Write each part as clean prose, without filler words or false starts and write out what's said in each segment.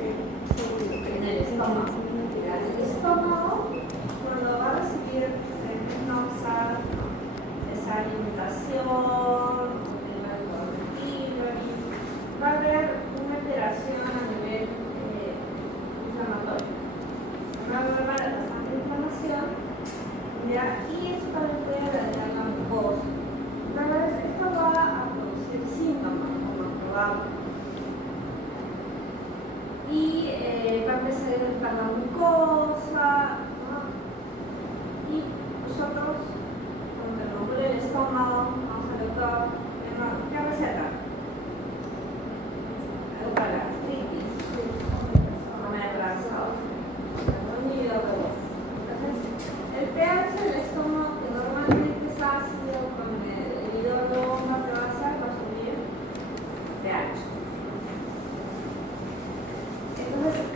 en el estómago. El estómago, cuando va a recibir náusea, esa alimentación, va a haber una alteración a nivel inflamatorio. Va a haber bastante inflamación, ¿ya? Y eso también puede dañar la mucosa. Entonces, esto va a producir síntomas como probable. Y va a empezar a irritar la mucosa, ¿no? Y nosotros, cuando nos duele el estómago, vamos al doctor, ¿qué receta? Algo para la gastritis, omeprazol, entonces, el pH del estómago, que normalmente es ácido, con el hidrógeno que va a hacer, va a subir pH. Entonces,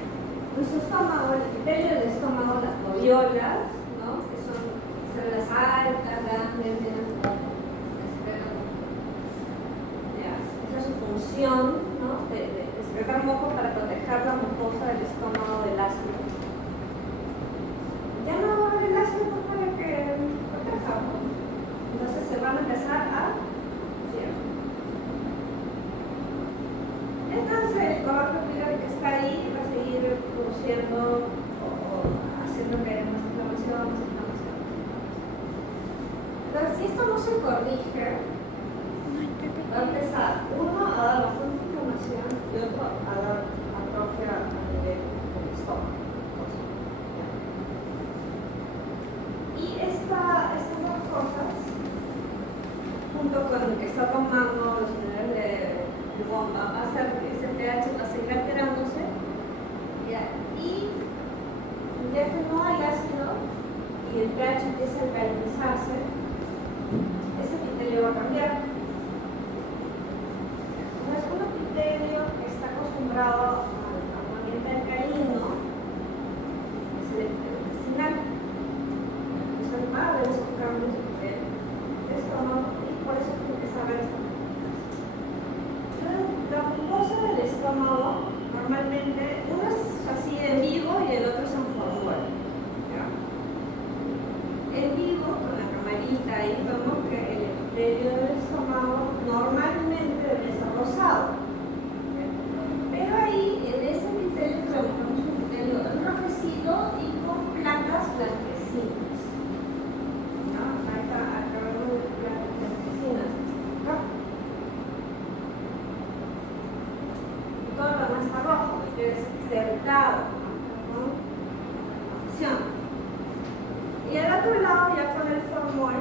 nuestro estómago, el epitelio del estómago, las moviolas, ¿no? Que son células altas, grandes, esa es su función, ¿no? De secretar moco para proteger la mucosa del estómago del ácido. Ya no va a haber el ácido para que proteja, ¿no? Entonces se van a empezar a cierrar. Entonces el color que está ahí va a seguir produciendo o haciendo que haya más inflamación. Entonces, si esto no se corrige, va a empezar uno a dar bastante inflamación y otro a dar atrofia a nivel del estómago. Y estas dos cosas, junto con lo que está tomando los niveles de bomba, va a hacer que ese pH va a seguir alterándose, ¿ya? Y ya que no hay ácido y el pH empieza a alcalinizarse, ese epitelio va a cambiar. Entonces, un epitelio que está acostumbrado al ambiente alcalino es el epitelio intestinal. Entonces, va a haber esos cambios de estómago y por eso empieza a haber esta complicación. Entonces, la mucosa del estómago, normalmente, uno es así en vivo y el otro es en formol. En vivo, con la camarita ahí, vemos que el epitelio del estómago normalmente debe estar rosado. Pero ahí, en ese epitelio, tenemos un epitelio enrojecido y con placas blanquecinas. ¿No? Acá vemos placas blanquecinas. ¿No? Y todo lo demás está rojo, que es extercado. ¿No? Y al otro lado, ya con el formol,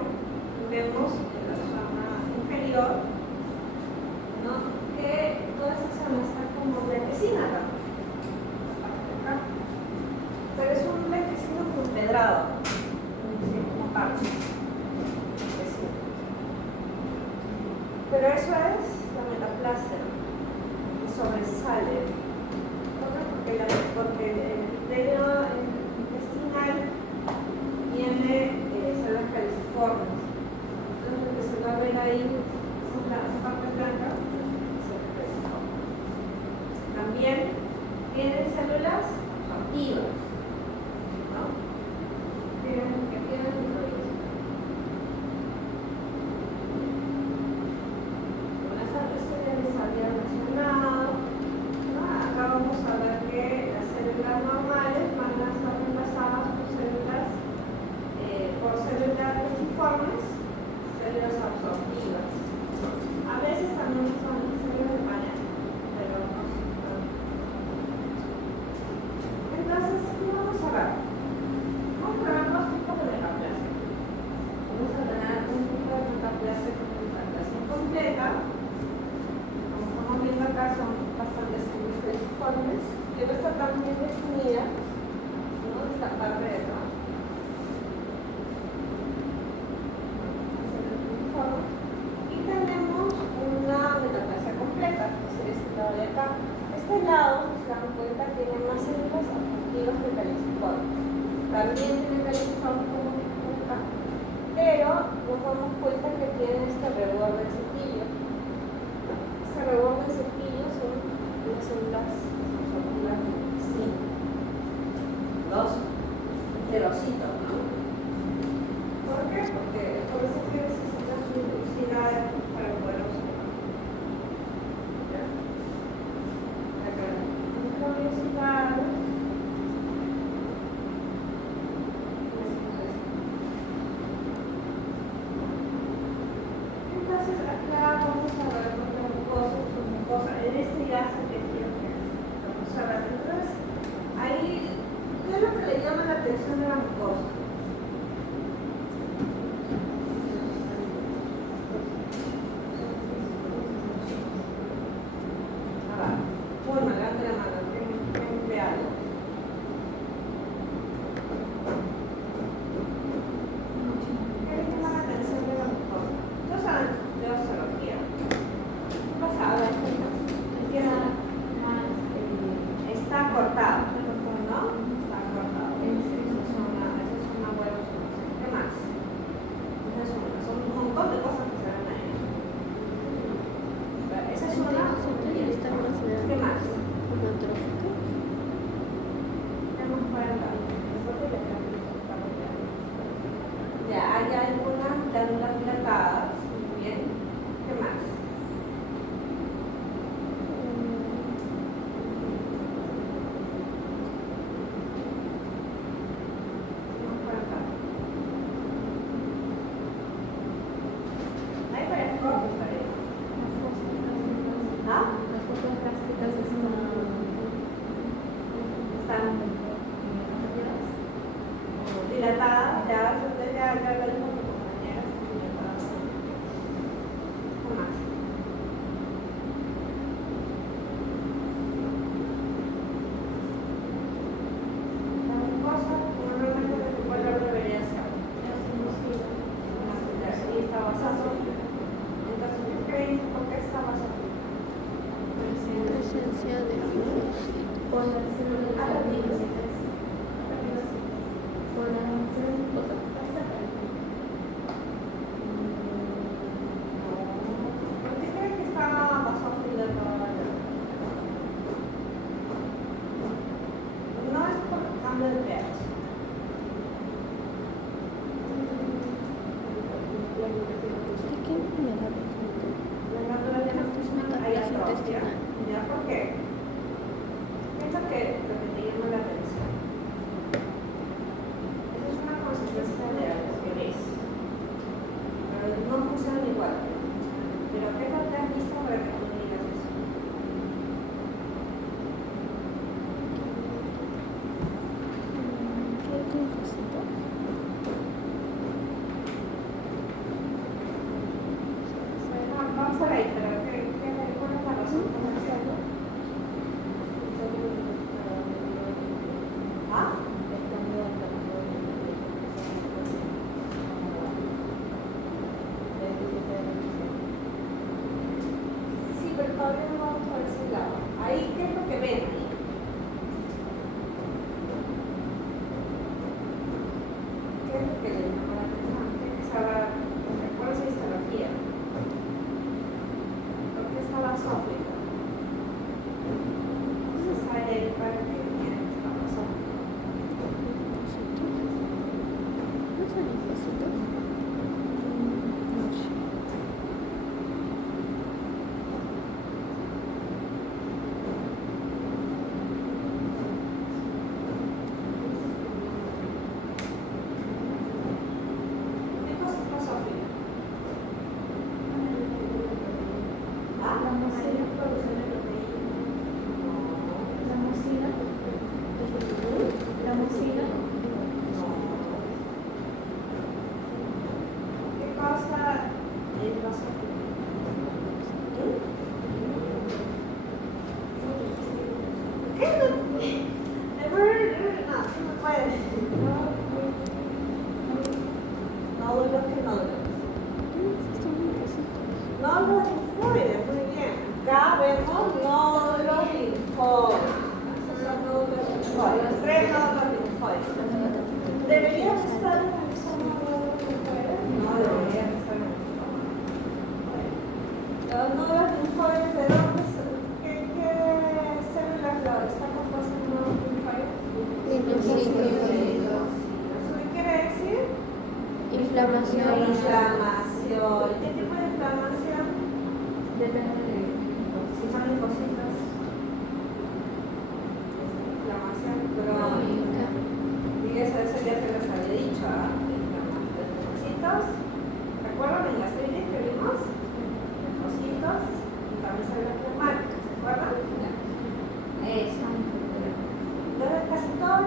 vemos en la zona inferior, ¿no? Que toda esa zona está como blanquecina, ¿no? Pero es un blanquecino empedrado, como parche. Pero eso es la metaplasia, que sobresale. Porque el epitelio intestinal tiene células caliciformes. Entonces lo que se va a ver ahí es esa parte blanca, células caliciformes. También tienen células activas, ¿no? Que tienen microbios. Con esa ya les había mencionado, ¿no? Acá vamos a ver que las células normales van a estar reemplazadas por células caliciformes, células absortivas. A veces también son células de pañal, pero no son. Entonces, ¿qué vamos a ver? Vamos a ver dos tipos de metaplasia. Vamos a tener un tipo de metaplasia con metaplasia incompleta. Como estamos viendo acá, son bastantes células caliciformes, que no está tan bien definida, ¿no? Esta parte de acá. Y tenemos una metaplasia completa, que es este lado de acá. Este lado, si se dan cuenta, tiene más células activas que caliciformes. También tiene caliciformes como acá, pero nos damos cuenta que tiene este reborde del cepillo. Este reborde del cepillo son las células absortivas vellosidades. Entonces acá vamos a ver otra mucosa. En este ya se te quiero que vamos a ver. Entonces, ahí, ¿qué es lo que le llama la atención de la mucosa?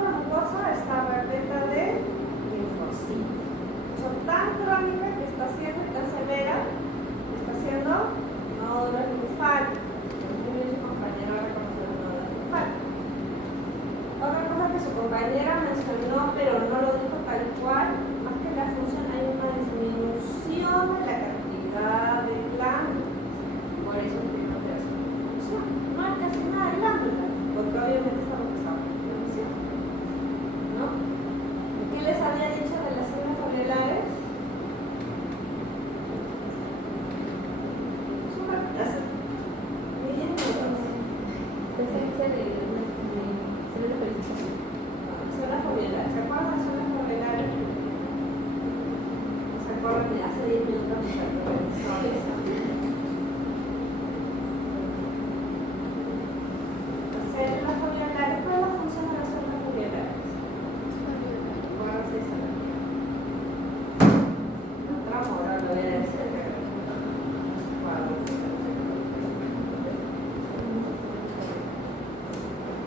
la mucosa está repleta de linfocitos. Son tan crónica que está haciendo y tan severa que está haciendo nódulos linfáticos. Su compañera reconoció los nódulos linfáticos. Otra cosa que su compañera mencionó, pero no lo dijo tal cual, más que la función hay una disminución de la cantidad de glándulas. Por eso es que no te hace una función. No hay casi nada de glándulas, porque obviamente está lo que está ¿no? ¿Qué les había dicho de las células foveolares? Presencia de células felices. Células foveolares. ¿Se acuerdan de células foveolares? ¿Se acuerdan de hace 10 minutos? Las células foveolares, ¿cuál es la función de las células foveolares? Acuérdense esa. Otra moral lo voy a decir.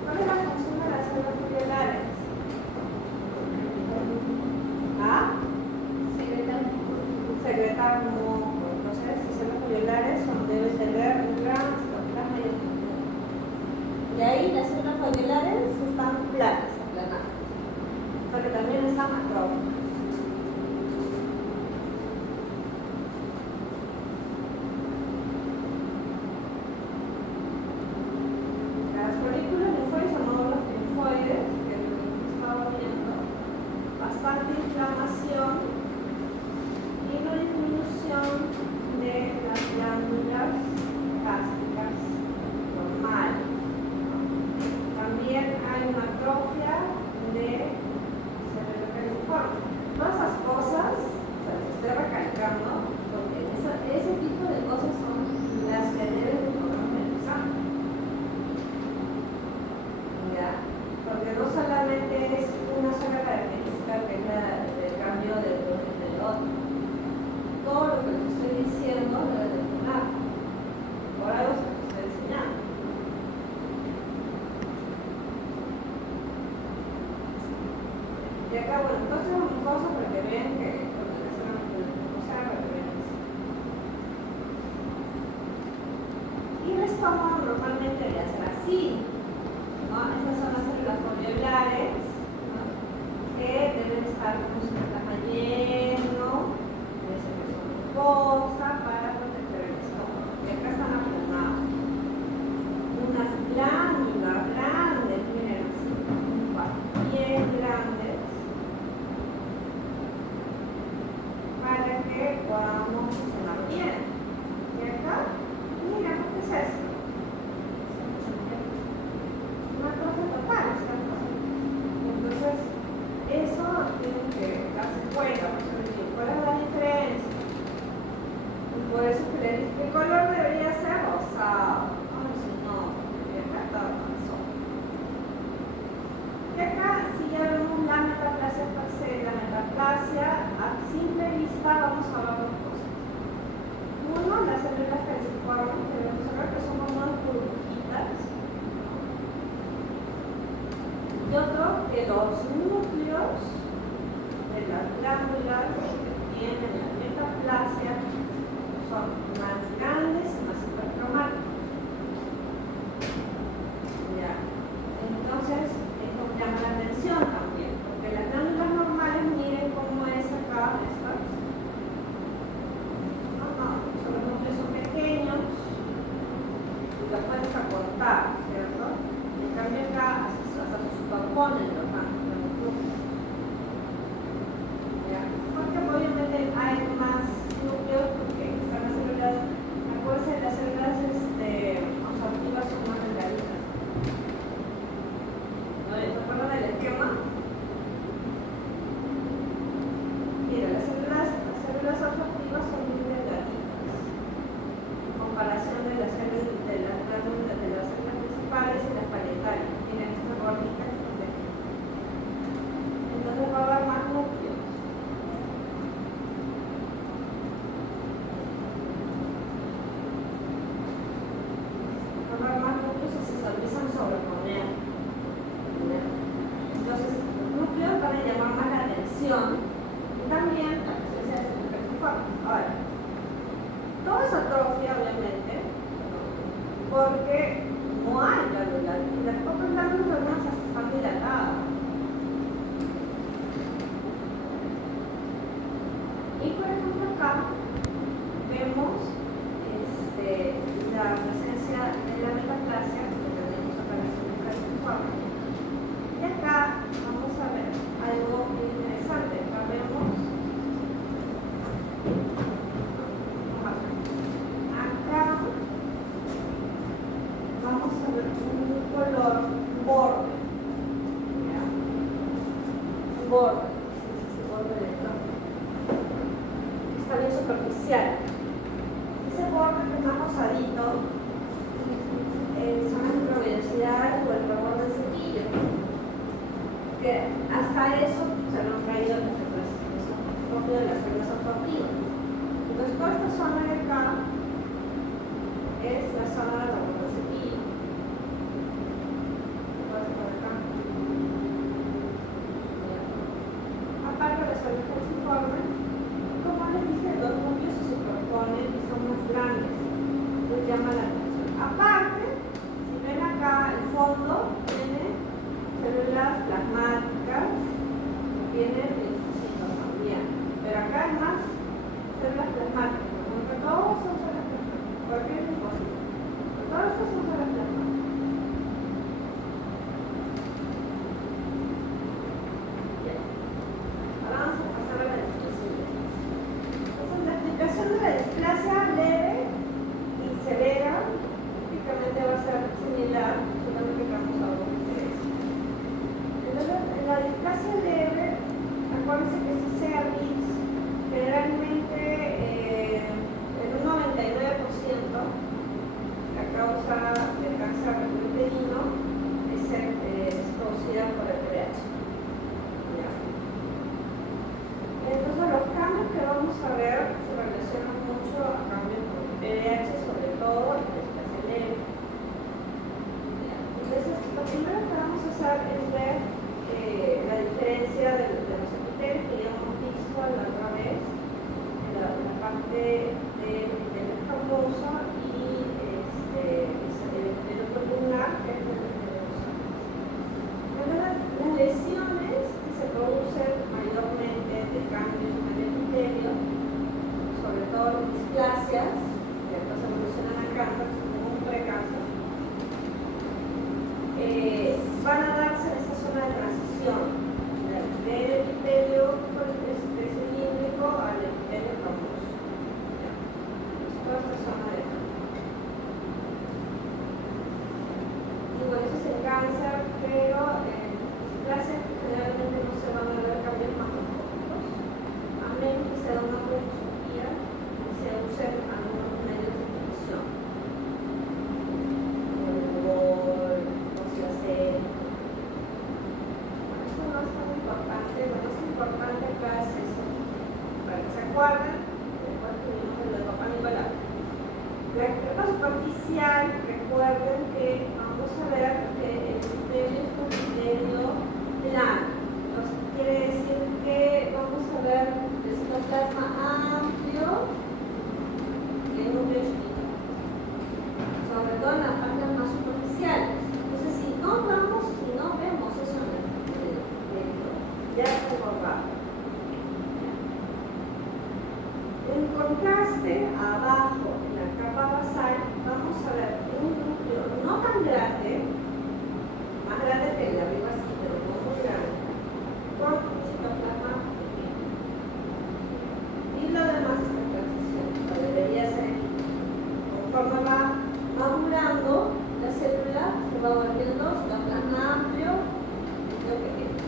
¿Cuál es la función de las células foveolares? ¿Ah? Secretar moco. Entonces, las células foveolares deben tener un gran citoplasma y endotelium. Y ahí las células foveolares están planas, aplanadas. O sea que también están macrófagas. Las folículos linfoides son nódulos linfoides, que es lo que estaba viendo, bastante inflamación y una disminución de las glándulas gástricas normales. También hay una atrofia de células calciformes. Todas esas cosas, o sea, las estoy recalcando, porque ese tipo de cosas son las que deben de tomar en el examen. ¿Ya? Porque no solamente es una sola característica que es la del cambio de uno y del otro. Todo lo que les estoy diciendo debe de funcionar. Por algo se los estoy enseñando. Y acá, bueno, entonces una cosa para que vean que cuando les hacen una referencia. Y el estómago normalmente debería ser así, ¿no? Estas son las células foveolares, ¿no? Que deben estar con su plasma lleno, debe ser que son mucosa para proteger el estómago. Y acá están aplanados. Unas glándulas grandes, miren así, bien grandes, para que podamos funcionar bien. Y acá, mira, ¿qué es esto? Una cosa total, ¿cierto? Entonces, eso tienen que darse cuenta, por eso les digo, ¿cuál es la diferencia? Y por eso que les dije, ¿qué color debería ser? Rosado. Ay, si no, porque acá está azul. Y acá, si ya vemos la metaplasia per se, la metaplasia, a simple vista vamos a ver dos cosas. Uno, las células calciformes, que debemos saber que son como unas burbujitas. Y otro, que los núcleos de las glándulas que tienen la metaplasia son más grandes y más hipercromáticos. ¿Ya? Entonces, esto llama la atención también, porque las glándulas normales, miren cómo es acá estas. Son los núcleos son pequeños y los puedes acortar, ¿cierto? En cambio acá hasta se superponen los núcleos. ¿Ya? Porque obviamente hay más núcleos porque están las células inflamación y también la presencia de ciclopetriformes. Ahora, todo es atrofia, obviamente, porque no hay glándulas, y las pocas glándulas algunas hasta están dilatadas. Y por ejemplo acá vemos la presencia de la metaplasia, que tenemos acá en la ciclopetriforme. Y acá vamos a ver algo muy interesante. Acá vemos, acá vamos a ver un color borde, ¿ya? Un borde, ese borde de acá, que está bien superficial. Ese borde que es más rosadito son las microvellosidades o el rubor del cepillo, que hasta eso se lo han traído las células propio de las células absortivas. Entonces toda esta zona de acá es la zona de la rubor del cepillo. Aparte de las células calciformes, como les dije, los núcleos se superponen y son más grandes. Les llama la atención. Aparte, si ven acá, el fondo tiene células plasmáticas, tiene linfocitos también. Pero acá hay más células plasmáticas. Porque todos son células plasmáticas. Cualquier linfocito. Pero todos estos son células plasmáticas. Vamos a pasar a la explicación. Entonces, la explicación de la displasia leve y severa prácticamente va a ser similar, solamente que vamos a ver diferencia. Entonces, en la displasia leve, acuérdense que si sea BIS, generalmente en un 99% la causa del cáncer uterino es producida por el pH. Entonces los cambios que vamos a ver se relacionan mucho a cambios con el pH, sobre todo en la displasia leve. Entonces lo primero que vamos a hacer es ver la diferencia de los epitelios que ya hemos visto la otra vez en la parte del epitelio escamoso y el epitelio columnar, que es el epitelio basal. Las lesiones que se producen mayormente de cambios en el epitelio, sobre todo las displasias, que después evolucionan a cáncer, como un precáncer, van a darse en esta zona de transición del epitelio cilíndrico al epitelio escamoso. Toda esta zona de acá. Y bueno, eso es el cáncer, pero en displasias generalmente no se van a ver cambios macroscópicos, a menos que se da una broncooscopía y se usen algunos medios de medición. Esto no es tan importante, lo más importante acá es eso, para que se acuerden, después tuvimos el de papá Nicolás. La capa superficial, recuerden que vamos a ver que el epitelio es un epitelio plano. Entonces quiere decir que vamos a ver el citoplasma amplio y el núcleo chiquito, sobre todo en las partes más superficiales. Entonces si no vemos eso en el epitelio, ya está borrado. En contraste, abajo en la capa basal vamos a ver un núcleo no tan grande, más grande que el de arriba sí, pero no muy grande, con un citoplasma pequeño. Y lo demás está en transición, o debería ser. Conforme va madurando la célula, se va volviendo citoplasma amplio, núcleo pequeño.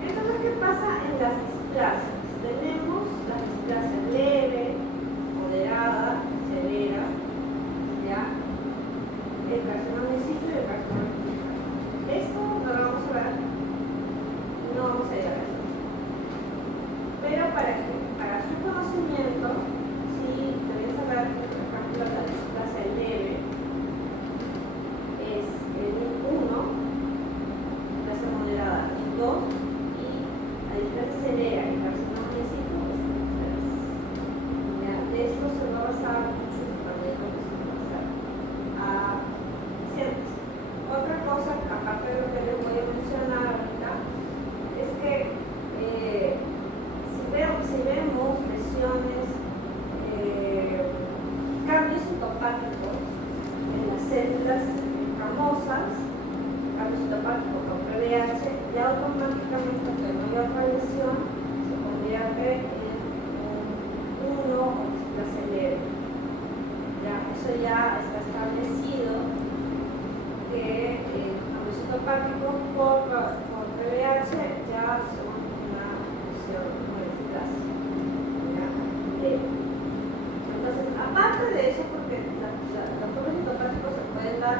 Entonces, ¿qué pasa en las displasias? Tenemos las displasias leves,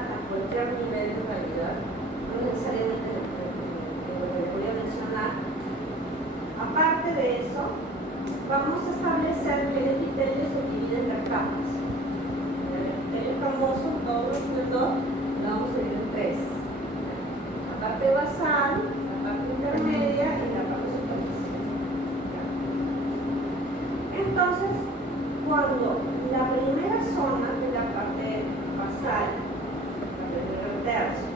a cualquier nivel de realidad, no necesariamente lo que les voy a mencionar. Aparte de eso, vamos a establecer que el epitelio se divide en tres capas. El epitelio famoso, todo lo vamos a dividir en tres: la parte basal, la parte intermedia y la parte superficial. Entonces, cuando la primera zona de la parte basal, el primer tercio,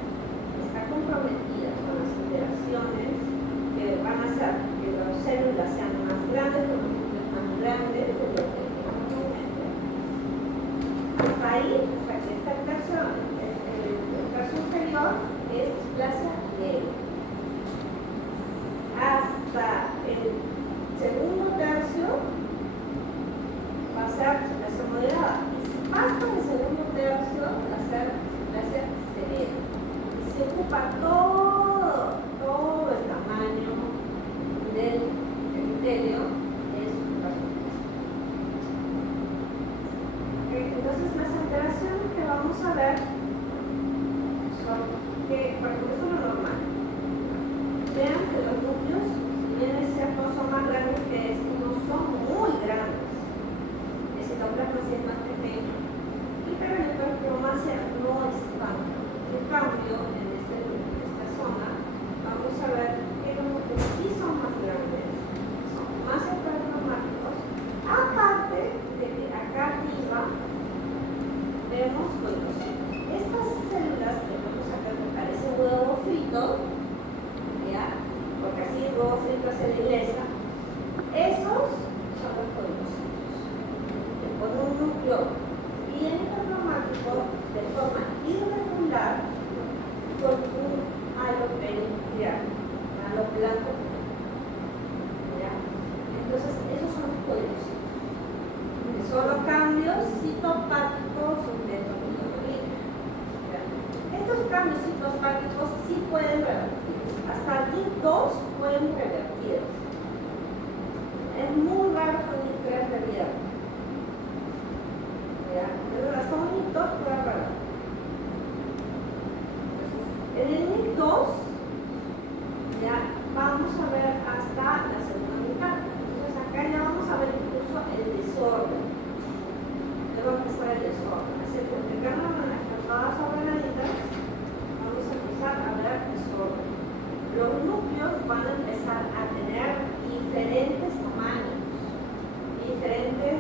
está comprometida con las alteraciones que van a hacer que las células sean más grandes, los núcleos más grandes de lo que tenemos normalmente, hasta ahí, hasta que esta tercio, el tercio inferior es displasia leve. Hasta el segundo tercio va a ser displasia moderada. Hasta el segundo tercio va a ser displasia severa. Y se ocupa todo el tamaño del epitelio es un caso. Entonces, las alteraciones que vamos a ver son que, por ejemplo, eso es lo normal. Vean que los núcleos, si bien es cierto, son más grandes que este, no son muy grandes. El citoplasma sí es más pequeño. Pero la hipercromasia no es tanto. En cambio, en esta zona, vamos a ver que los núcleos sí son más grandes, son más hipercromáticos. Aparte de que acá arriba vemos colorcitos. Estas células que vemos acá que parecen huevo frito, ¿ya? Porque así el huevo frito es en la iglesia, esos son los colorcitos. Con un núcleo bien hipercromático de forma irregular con un halo perinuclear, un halo blanco. ¿Ya? Entonces, esos son los colorcitos. Son los cambios citopáticos dentro del organismo. Estos cambios citopáticos sí pueden revertirse. Hasta aquí dos pueden revertirse. Es muy raro que un NIC3 revierta. Pero hasta un NIC2 puede revertir. En el NIC2 ya vamos a ver hasta la segunda mitad. Entonces acá ya vamos a ver incluso el desorden. Luego va a empezar el desorden. Así que explicando las capadas ordenaditas, vamos a empezar a ver desorden. Los núcleos van a empezar a tener diferentes tamaños, diferentes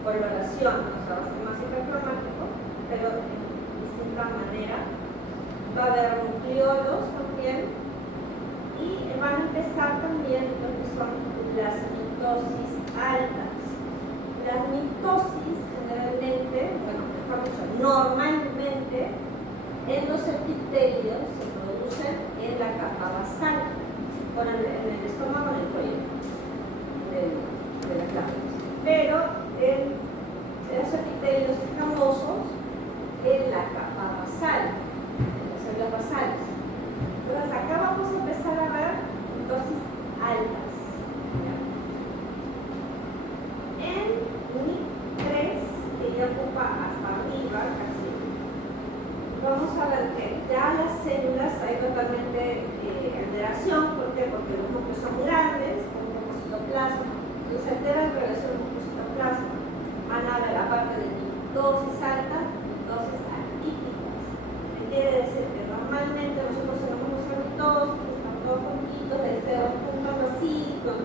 coloración, o sea, va a ser más hipercromático, pero de distinta manera. Va a haber nucleolos también, y van a empezar también lo que son las mitosis altas. Las mitosis generalmente, bueno, mejor dicho, normalmente en los epitelios se producen en la capa basal, en el estómago, en el cuello de las láminas. Pero en los epitelios escamosos en la capa basal, en las células basales. Entonces acá vamos a empezar a ver mitosis altas. ¿Ya? En NIC3, que ya ocupa hasta arriba casi, vamos a ver que ya las células hay totalmente alteración. ¿Por qué? Porque los núcleos son grandes, con un poco citoplasma. Entonces se altera en relación al citoplasma. Van a haber, aparte de mitosis altas, mitosis atípicas. ¿Qué quiere decir? Que normalmente nosotros tenemos nuestra mitosis, que están todos juntitos, de 0 así, con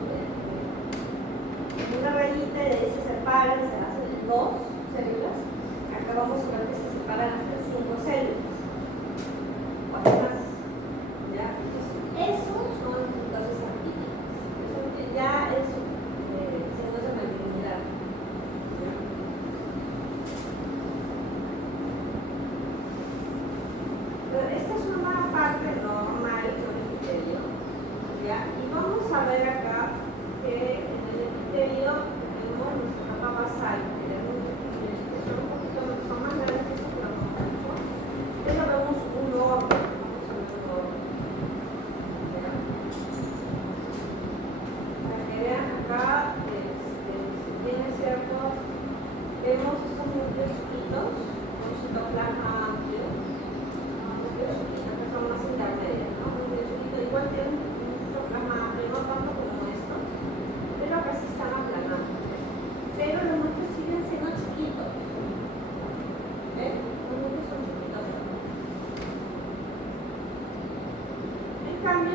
una rayita, y de ahí se separan, se hacen en 2 células. Acá vamos a ver que se separan hasta 5 células. O hasta más. ¿Ya? Entonces, esos son mitosis atípicas. Eso ya es signos de malignidad.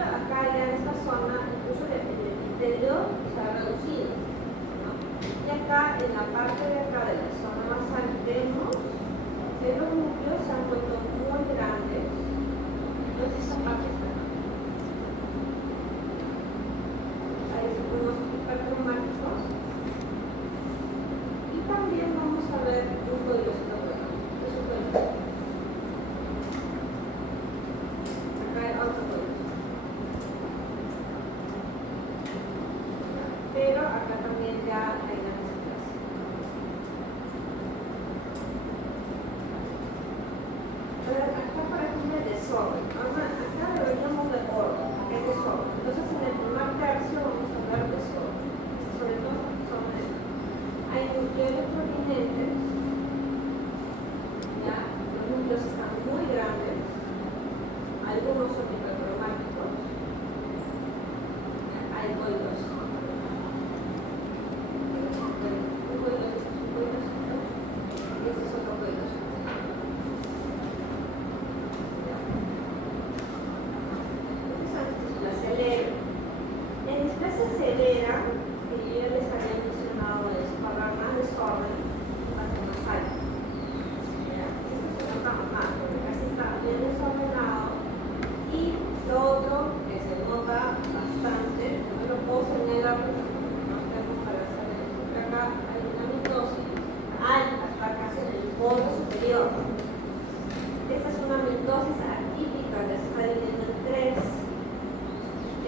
tamaño acá ya en esta zona, incluso el epitelio se ha reducido, ¿no? Y acá en la parte de acá de la zona basal vemos que los núcleos se han vuelto muy grandes. Entonces esa parte está acá. Ahí son unos hipercromáticos. Y también vamos a ver un código bueno. Es un código. Acá hay otro código. Pero acá también ya hay la reciclación. Acá por ejemplo el desorden. Acá deberíamos de orden, acá hay desorden. Entonces en el primer tercio vamos a hablar de desorden. Sobre todo sobre hay núcleos prominentes. Ya, los núcleos están muy grandes. Algunos son hipercromáticos. Hay códigos. Esta es una mitosis atípica que se está dividiendo en tres.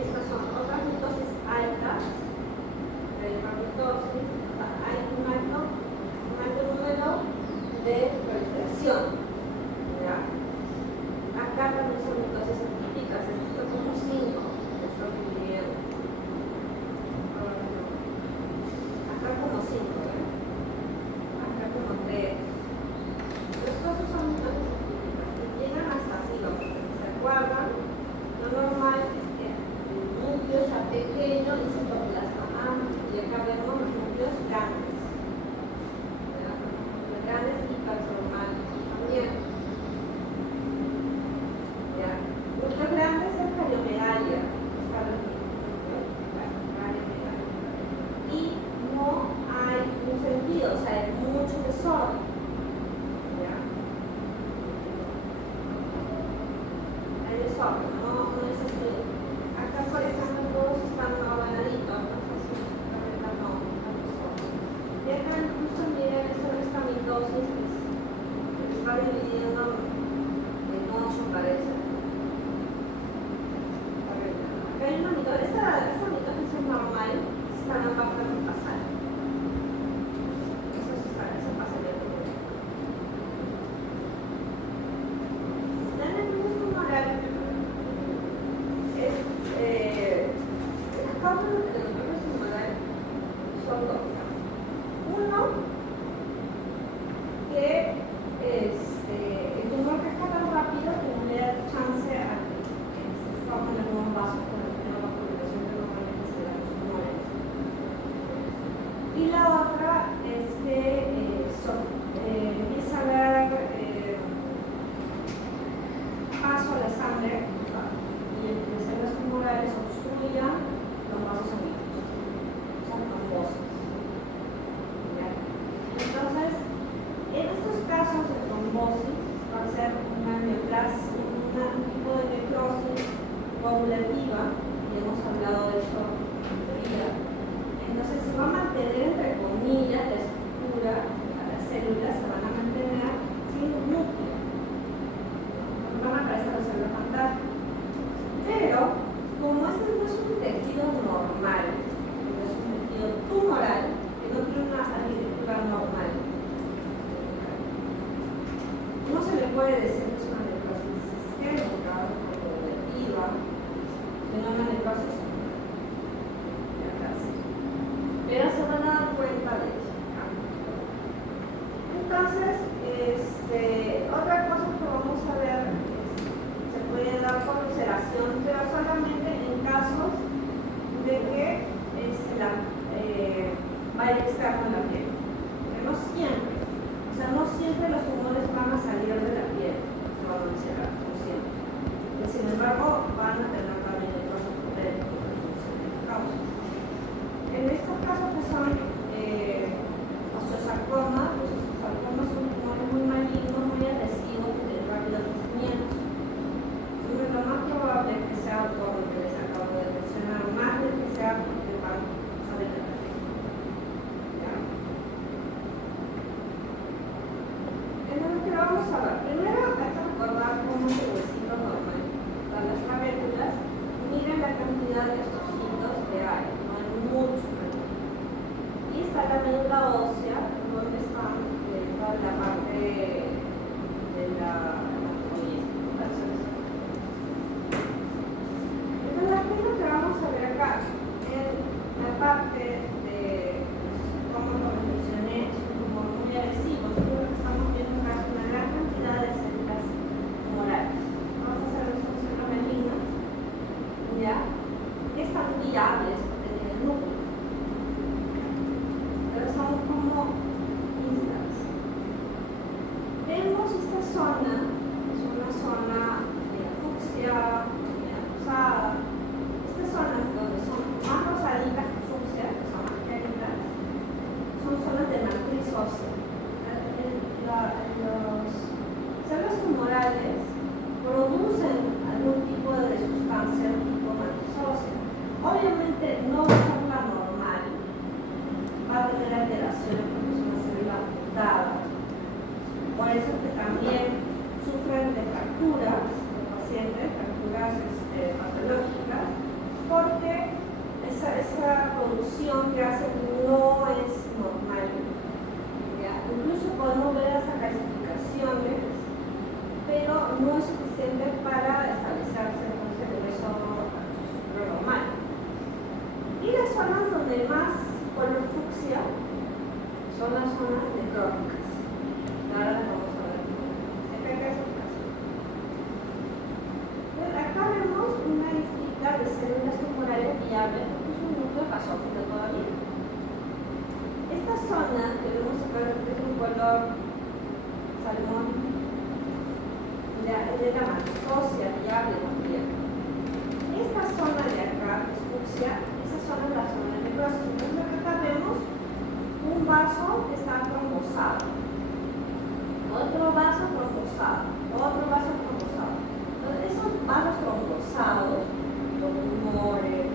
Estas son otras mitosis altas, de la mitosis. Hay un alto número de proliferación. ¿Ya? Acá también son mitosis atípicas, esto es como 5, esto es dividido. Acá como 5, acá como 3. Estos son mitosis atípicas que llegan hasta arriba, porque se acuerdan, lo normal es que el núcleo sea pequeño y se citoplasma amplio, y acá vemos los núcleos grandes, los grandes hipercromáticos también. Núcleos grandes es cariomegalia, y no hay un sentido, o sea, hay mucho desorden. No es así. Acá, por ejemplo, todos están ordenaditos, no sé si no. Y acá incluso miren esta mitosis que se está dividiendo en 8, parece. Acá hay una mitosis, esta mitosis es normal, está en la parte basal. Eso pasa bien. Las causas de la neurosis tumoral son dos. Uno, que el tumor crezca tan rápido que no le da chance a que se formen los nuevos vasos con la nueva población que normalmente se da a los tumores. Y la otra es que empieza a haber paso a la sangre y las células tumorales obstruyan los vasos sanguíneos. Son trombosas. Entonces, en estos casos de trombosis va a ser una neoplasia, un tipo de necrosis coagulativa, y hemos hablado de eso en teoría. Entonces, se va a mantener, entre comillas, la estructura, las células se van a mantener sin núcleo. Van a aparecer las células fantásticas. Pero, como este no es un tejido normal, es un tejido tumoral, que no tiene una arquitectura normal, no se le puede decir que es una necrosis sistémica o colectiva, sino una necrosis pero se van a dar cuenta de eso. Entonces, otra cosa que vamos a ver se puede dar por ulceración, pero solamente en casos de que vaya externo en la piel. Pero no siempre. O sea, no siempre los tumores van a salir de la piel, se van a ulcerar, no siempre. Pero, sin embargo, van a tener también tumorales producen algún tipo de sustancia tipo antisócia. Obviamente no va a ser la normal, va a tener alteraciones porque es una célula mutada. Por eso que también sufren de fracturas los pacientes, fracturas patológicas, porque esa producción que hacen no es normal. ¿Ya? Incluso podemos ver hasta calcificaciones, pero no es suficiente para estabilizarse entonces el hueso normal. Y las zonas donde más color fucsia son las zonas necróticas. Ahora las vamos a ver. Acá vemos una lista de células tumorales viables, porque es un núcleo basófilo todavía. Esta zona que vemos acá es un color salmón, es de la macrosócia viable también. Esta zona de acá, que es fucsia, esa zona es la zona de necrosis. Entonces acá vemos un vaso que está trombosado, otro vaso trombosado, otro vaso trombosado. Entonces esos vasos trombosados, los tumores,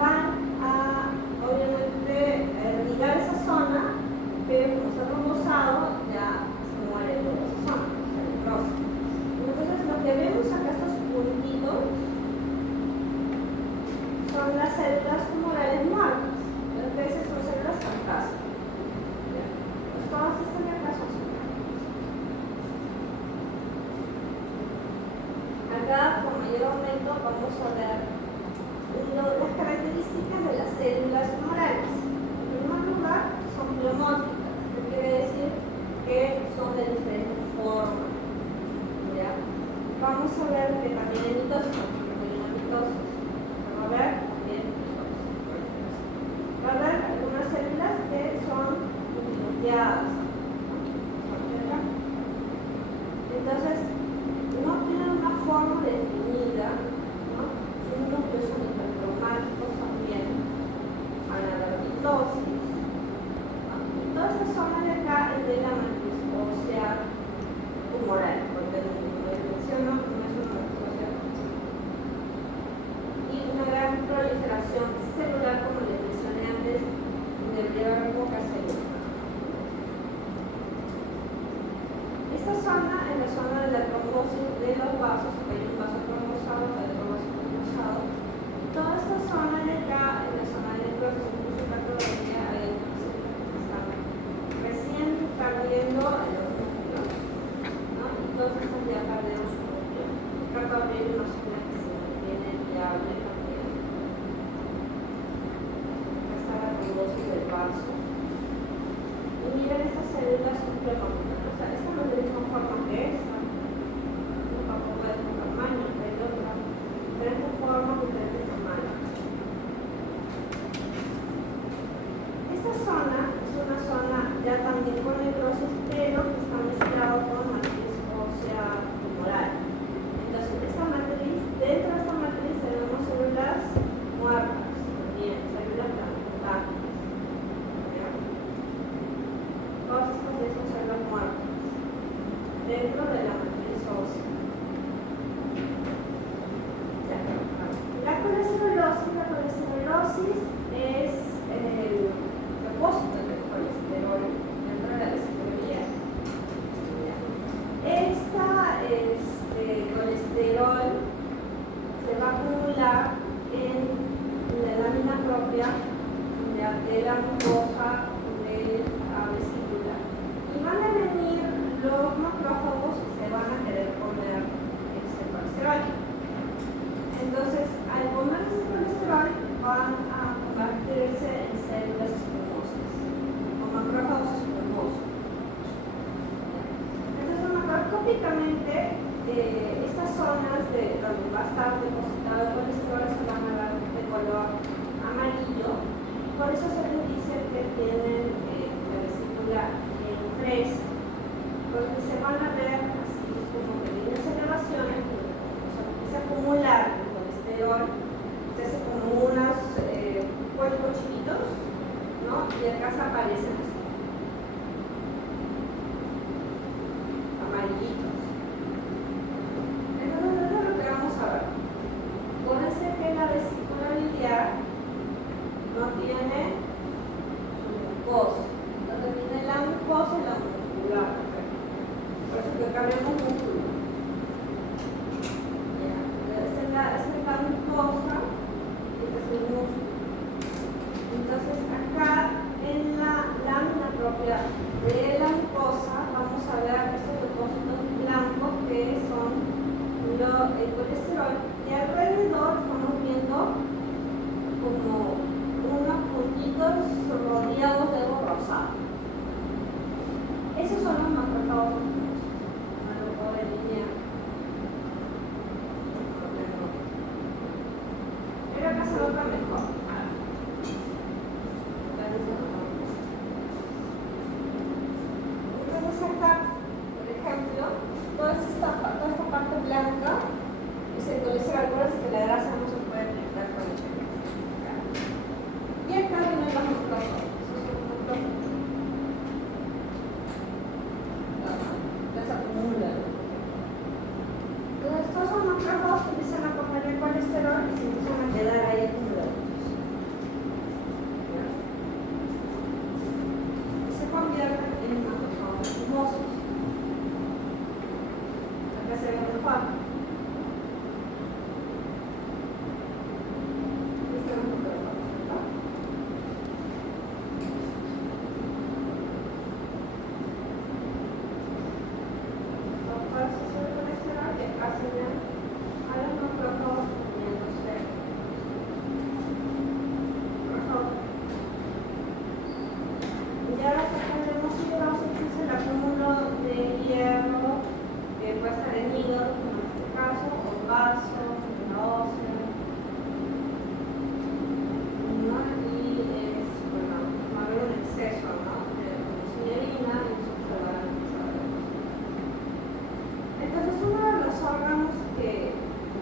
van a obviamente irrigar esa zona, pero como está trombosado ya se muere toda esa zona, esa necrosis. Entonces lo que vemos acá, estos puntitos, son las células tumorales muertas. Entonces son células fantasmas. Pues todas estas de acá son células. Acá, con mayor aumento, vamos a ver las características de las células tumorales. En primer lugar, son pleomórficas, que quiere decir que son de diferentes formas. ¿Ya? Vamos a ver que también hay mitosis, porque hay una mitosis. Va a ver también mitosis. Va a haber algunas células que son multinucleadas. Entonces, no tienen una forma definida, ¿no? Son núcleos son hipercromáticos también, van a haber mitosis. Y toda esta zona de acá es de la matriz ósea tumoral, porque como les menciono, no es una matriz ósea. Y una gran proliferación celular, como les mencioné antes, debería haber pocas células. Esta zona es la zona de la trombosis de los vasos, que hay un vaso trombosado, hay otro vaso trombosado. Toda esta zona de acá es la zona de necrosis, incluso acá todavía hay unas células que están recién perdiendo el núcleo, ¿no? Y todas estas ya perdieron su núcleo. Acá todavía hay una zona que se mantiene viable también. Acá está la trombosis del vaso. Y miren, estas células son pleomórficas. O sea, esta no es de la misma forma que esta. Tampoco es de tamaño, hay otras diferentes formas, diferentes tamaños. Esta zona es una zona ya también con necrosis, pero que está mezclado con matriz ósea tumoral. Entonces, esta matriz, dentro de esta matriz tenemos células muertas, también células transplantantes. Todas estas son células muertas dentro de la matriz ósea. La colesterolosis es el depósito del colesterol dentro de la vesícula. Colesterol se va a acumular en la lámina propia de la mucosa de la vesícula. Y van a venir los macrófagos y se van a querer comer ese colesterol. Entonces, al comer ese colesterol, van a convertirse en células espumosas, o macrófagos espumosos. Entonces, macroscópicamente, estas zonas donde va a estar depositado el colesterol se van a dar de color amarillo. Por eso se les dice que tienen la vesícula en fresa, porque se van a ver así como pequeñas elevaciones, se acumular el colesterol, se hace como unos cuerpos chiquitos, ¿no? Y acá se aparecen así, amarillitos. desarrollamos músculo. Esta es la mucosa, este es el músculo. Entonces acá en la lámina propia de la mucosa vamos a ver estos depósitos blancos que son el colesterol, y alrededor estamos viendo como unos puntitos rodeados de algo rosado. Esos son los macrófagos. No lo puedo delinear. Pero acá se nota mejor. Entonces acá, por ejemplo, toda esta parte blanca es el colesterol. Acuérdense que la grasa no se puede pintar con el cheque. Y acá vienen los macrófagos. Los acumulan. Entonces todos los macrófagos empiezan a comer el colesterol y se empiezan a quedar ahí acumulados. Se convierten en macrófagos fumosos. Acá se ve mejor. Este es un macrófago, ¿verdad? Para hacer el colesterol que hacen a los macrófagos poniéndose macrófagos. Ya tenemos hidrosis, que es el acúmulo de hierro que puede estar en hígado, como en este caso, o vasos, en la ósea, ¿no? Y es, bueno, va a haber un exceso, ¿no? De insulina y eso se va a empezar a ver. Entonces, uno de los órganos que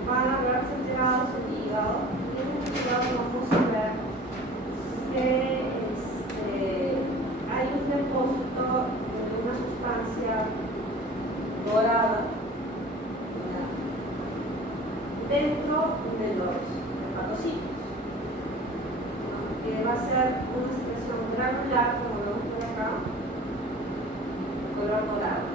van a verse alterados es el hígado, y en el hígado vamos a ver que hay un depósito de una sustancia dorada dentro de los hepatocitos, ¿no? Que va a ser una secreción granular, como lo vemos por acá, de color dorado.